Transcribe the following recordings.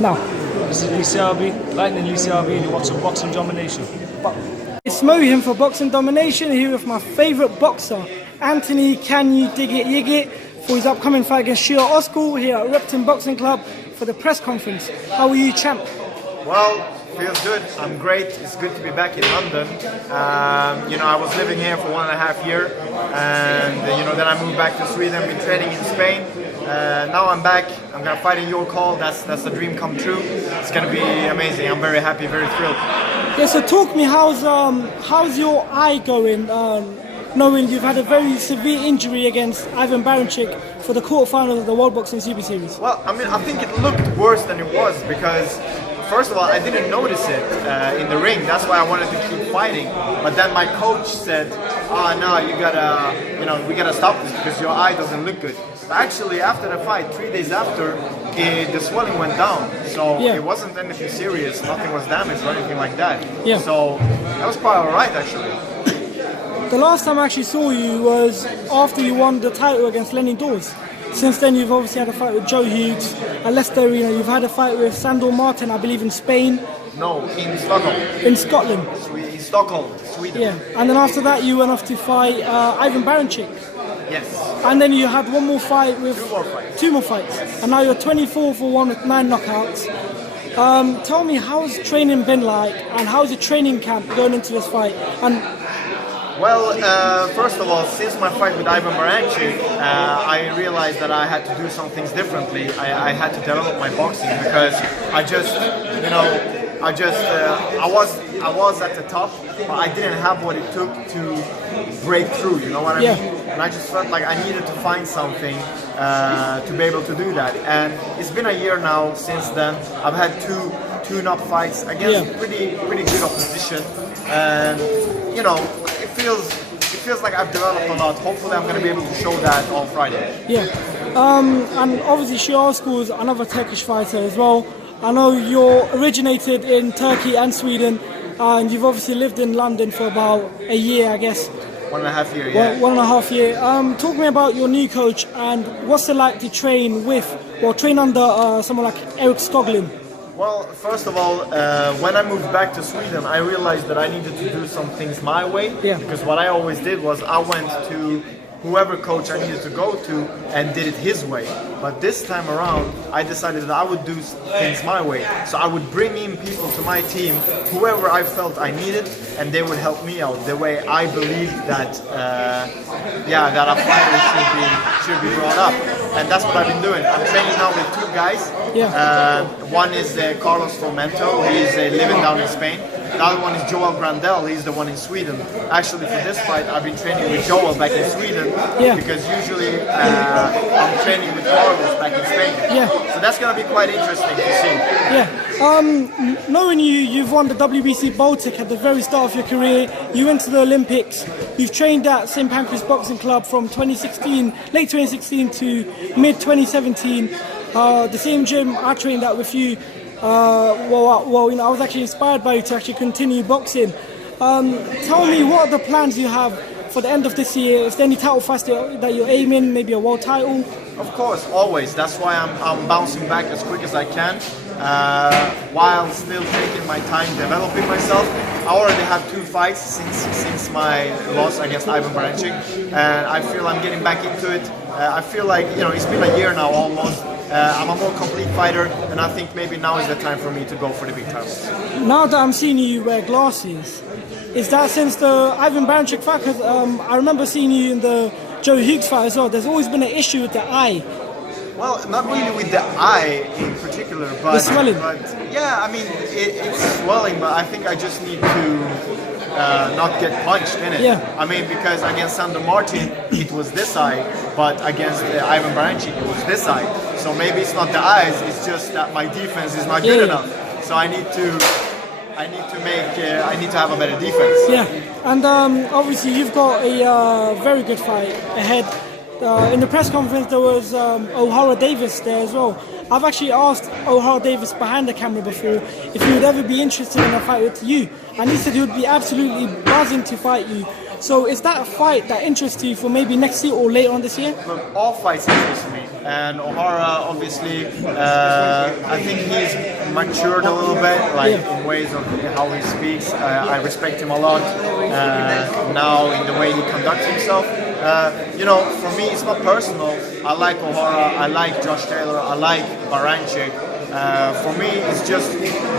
Now. This is Lee Lightning Lee CRB, and you're watching Boxing Domination. It's Mohim for Boxing Domination, here with my favourite boxer, Anthony Yigit, for his upcoming fight against Siar Ozgul here at Repton Boxing Club for the press conference. How are you, champ? Well, feels good. I'm great. It's good to be back in London. I was living here for 1.5 years, and then I moved back to Sweden. Been training in Spain. Now I'm back. I'm gonna fight in your call. That's a dream come true. It's gonna be amazing. I'm very happy, very thrilled. Yeah. So talk me, how's your eye going? Knowing you've had a very severe injury against Ivan Baranchyk for the quarterfinals of the World Boxing Super Series. Well, I think it looked worse than it was because, first of all, I didn't notice it in the ring. That's why I wanted to keep fighting. But then my coach said, no, we gotta stop this because your eye doesn't look good. But actually, after the fight, 3 days after, the swelling went down. So it wasn't anything serious. Nothing was damaged or anything like that. Yeah. So that was quite alright, actually. The last time I actually saw you was after you won the title against Lenny Dawes. Since then, you've obviously had a fight with Joe Hughes at Leicester Arena. You've had a fight with Sandor Martin, I believe, in Spain. No, in Stockholm. In Scotland. In Stockholm, Sweden. Yeah, and then after that, you went off to fight Ivan Baranchyk. Yes. And then you had one more fight with... Two more fights. Yes. And now you're 24 for 1 with 9 knockouts. Tell me, how's training been like, and how's the training camp going into this fight? And well, first of all, since my fight with Ivan Baranchyk, I realized that I had to do some things differently. I had to develop my boxing because I was at the top, but I didn't have what it took to break through. You know what I mean? And I just felt like I needed to find something to be able to do that. And it's been a year now since then. I've had two tune-up fights against pretty good opposition, and it feels like I've developed a lot. Hopefully I'm going to be able to show that on Friday. Yeah, and obviously Siar Ozgul is another Turkish fighter as well. I know you're originated in Turkey and Sweden, and you've obviously lived in London for about a year, I guess. 1.5 years, yeah. 1.5 years. Talk to me about your new coach and what's it like to train train under someone like Erik Skoglund. Well, first of all, when I moved back to Sweden, I realized that I needed to do some things my way. Yeah. Because what I always did was I went to whoever coach I needed to go to and did it his way. But this time around, I decided that I would do things my way. So I would bring in people to my team, whoever I felt I needed, and they would help me out the way I believed that that a fighter should be brought up. And that's what I've been doing. I'm training now with 2 guys. Yeah. One is Carlos Fomento, he's living down in Spain. The other one is Joel Grandel, he's the one in Sweden. Actually, for this fight, I've been training with Joel back in Sweden because usually I'm training with Carlos back in Spain. Yeah. So that's going to be quite interesting to see. Yeah. Knowing you've won the WBC Baltic at the very start of your career, you went to the Olympics, you've trained at St Pancras Boxing Club from late 2016 to mid-2017. The same gym I trained at with you. I was actually inspired by you to actually continue boxing. Tell me, what are the plans you have for the end of this year? Is there any title fights that you're aiming, maybe a world title? Of course, always. That's why I'm bouncing back as quick as I can, while still taking my time developing myself. I already have 2 fights since my loss against Ivan Baranchyk, and I feel I'm getting back into it. I feel like it's been a year now almost. I'm a more complete fighter, and I think maybe now is the time for me to go for the big titles. Now that I'm seeing you wear glasses, is that since the Ivan Baranchyk fight? Because I remember seeing you in the Joe Hughes fight as well. There's always been an issue with the eye. Well, not really with the eye in particular, but the swelling. It's swelling, but I think I just need to not get punched in it. Yeah. Because against Sandor Martin it was this eye, but against Ivan Baranchyk it was this eye. So maybe it's not the eyes, it's just that my defense is not good enough. So I need to have a better defense. Yeah, and obviously you've got a very good fight ahead. In the press conference there was O'Hara Davis there as well. I've actually asked O'Hara Davis behind the camera before if he would ever be interested in a fight with you, and he said he would be absolutely buzzing to fight you. So is that a fight that interests you for maybe next year or later on this year? Look, all fights interest me. And O'Hara, obviously, I think he's matured a little bit, like in ways of how he speaks. I respect him a lot now in the way he conducts himself. You know, for me, it's not personal. I like O'Hara, I like Josh Taylor, I like Baranchik. For me, it's just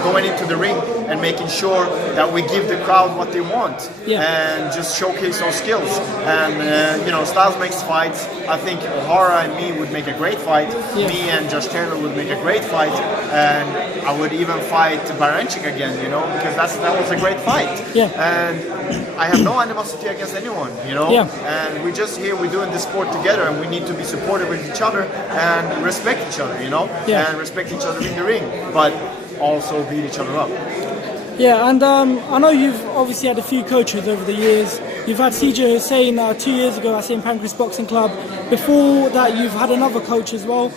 going into the ring and making sure that we give the crowd what they want and just showcase our skills. And you know, Styles makes fights. I think O'Hara and me would make a great fight. Me and Josh Taylor would make a great fight, and I would even fight Baranchik again. You know, because that was a great fight. And I have no animosity against anyone. You know, and we're just here. We're doing this sport together, and we need to be supportive with each other and respect each other. You know, and respect each other in the ring, but also beat each other up. Yeah, and I know you've obviously had a few coaches over the years. You've had CJ Hussein 2 years ago at St Pancras Boxing Club. Before that, you've had another coach as well.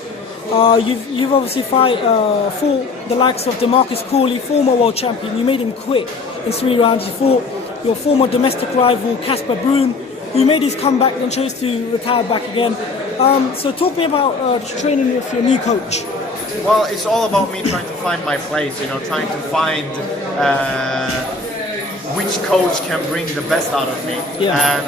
You've obviously fought the likes of DeMarcus Corley, former world champion. You made him quit in 3 rounds. You fought your former domestic rival Casper Bruhn, who made his comeback and chose to retire back again. So talk me about training with your new coach. Well, it's all about me trying to find my place, you know, trying to find which coach can bring the best out of me. And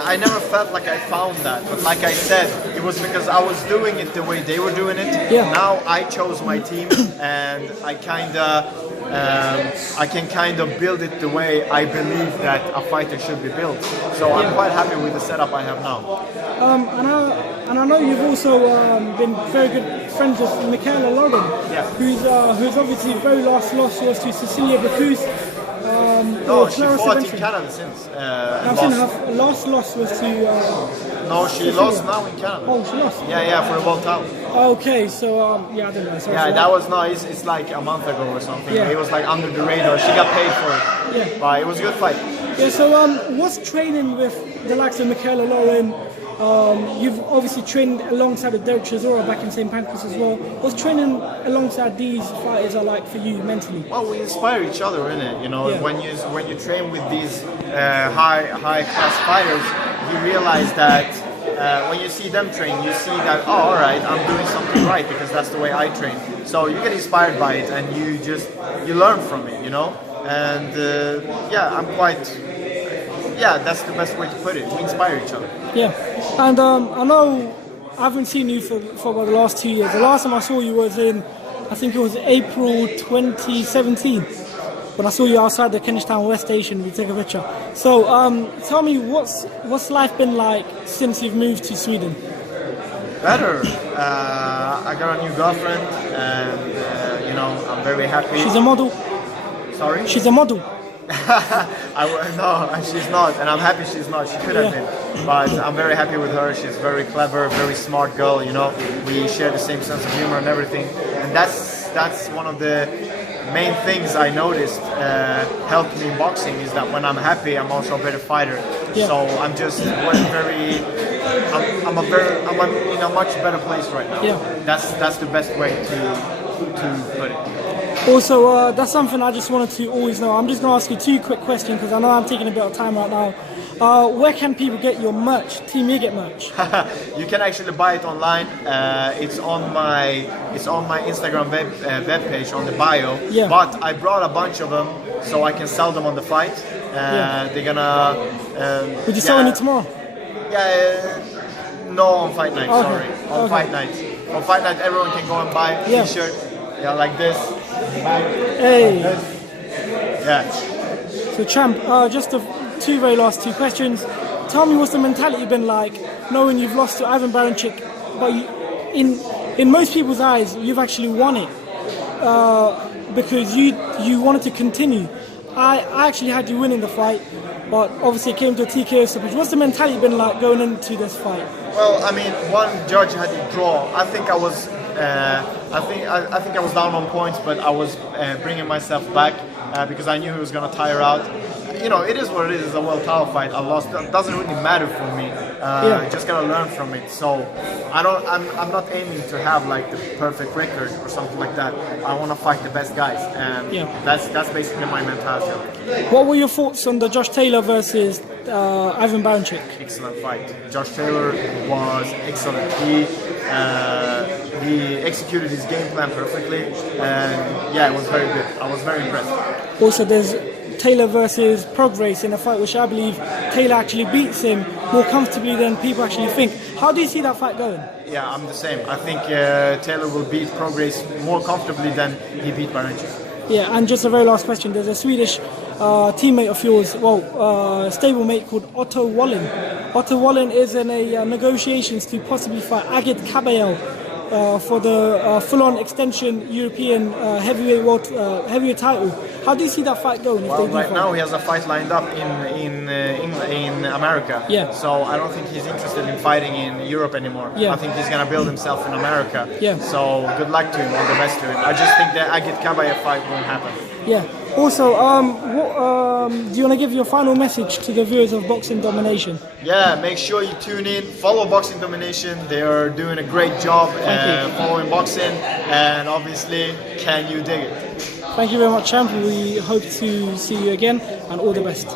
I never felt like I found that. But like I said, it was because I was doing it the way they were doing it. Now I chose my team, and I can kind of build it the way I believe that a fighter should be built. So I'm quite happy with the setup I have now. And I know you've also been very good friends with Michaela Lauren, who's obviously very last loss was to Cecilia Bacchus. No, she fought in Canada since. Her last loss was to... no, she lost now in Canada. Oh, she lost? Yeah, for a world title. Okay, so, I don't know. Sorry that was nice. It's like a month ago or something. It was like under the radar. She got paid for it. But it was a good fight. Yeah, so what's training with the likes of Michaela Lauren? You've obviously trained alongside of Derek Chisora back in St Pancras as well. What's training alongside these fighters are like for you mentally? Well, we inspire each other, innit? You know, when you train with these high class fighters, you realize that when you see them train, you see that all right, I'm doing something right because that's the way I train. So you get inspired by it, and you learn from it, you know. And I'm quite. Yeah, that's the best way to put it. We inspire each other. Yeah, and I know I haven't seen you for about the last 2 years. The last time I saw you was in, I think it was April 2017, when I saw you outside the Kenishtown West Station. We took a picture. So tell me, what's life been like since you've moved to Sweden? Better. I got a new girlfriend, and you know, I'm very happy. She's a model. Sorry? She's a model. No, she's not, and I'm happy she's not. She could have been, but I'm very happy with her. She's very clever, very smart girl. You know, we share the same sense of humor and everything, and that's one of the main things I noticed helped me in boxing is that when I'm happy, I'm also a better fighter. So I'm just I'm in a much better place right now. That's the best way to put it. Also, that's something I just wanted to always know. I'm just going to ask you 2 quick questions because I know I'm taking a bit of time right now. Where can people get your merch, Team Yigit merch? You can actually buy it online. It's on my Instagram web page on the bio. But I brought a bunch of them so I can sell them on the fight. They're gonna. Would you sell any tomorrow? No, on fight night. Sorry, on fight night. On fight night, everyone can go and buy a T-shirt. Like this. Hey. Yeah. So champ, just the 2 very last 2 questions. Tell me what's the mentality been like, knowing you've lost to Ivan Baranchik, but in most people's eyes, you've actually won it because you wanted to continue. I actually had you winning the fight, but obviously it came to a TKO stoppage. What's the mentality been like going into this fight? Well, I mean, one judge had it draw. I think I was. I think I was down on points, but I was bringing myself back because I knew he was going to tire out. You know, it is what it is. It's a world title fight. I lost. It doesn't really matter for me. Just gotta learn from it. So I'm not aiming to have like the perfect record or something like that. I want to fight the best guys, and that's basically my mentality. What were your thoughts on the Josh Taylor versus Ivan Baranchik? Excellent fight. Josh Taylor was excellent. He executed his game plan perfectly, and yeah, it was very good. I was very impressed. Also, there's Taylor versus Prograis in a fight which I believe Taylor actually beats him more comfortably than people actually think. How do you see that fight going? Yeah, I'm the same. I think Taylor will beat Prograis more comfortably than he beat Barrenchuk. Yeah, and just a very last question. There's a Swedish teammate of yours, stablemate called Otto Wallin. Otto Wallin is in a negotiations to possibly fight Agit Kabayel for the full-on extension European heavyweight title. How do you see that fight going? Well, right now he has a fight lined up in America. Yeah. So I don't think he's interested in fighting in Europe anymore. Yeah. I think he's gonna build himself in America. Yeah. So good luck to him, all the best to him. I just think the Agit Kabayev fight won't happen. Yeah. Also, do you want to give your final message to the viewers of Boxing Domination? Yeah, make sure you tune in, follow Boxing Domination. They are doing a great job following boxing, and obviously, can you dig it? Thank you very much, champ. We hope to see you again, and all the best.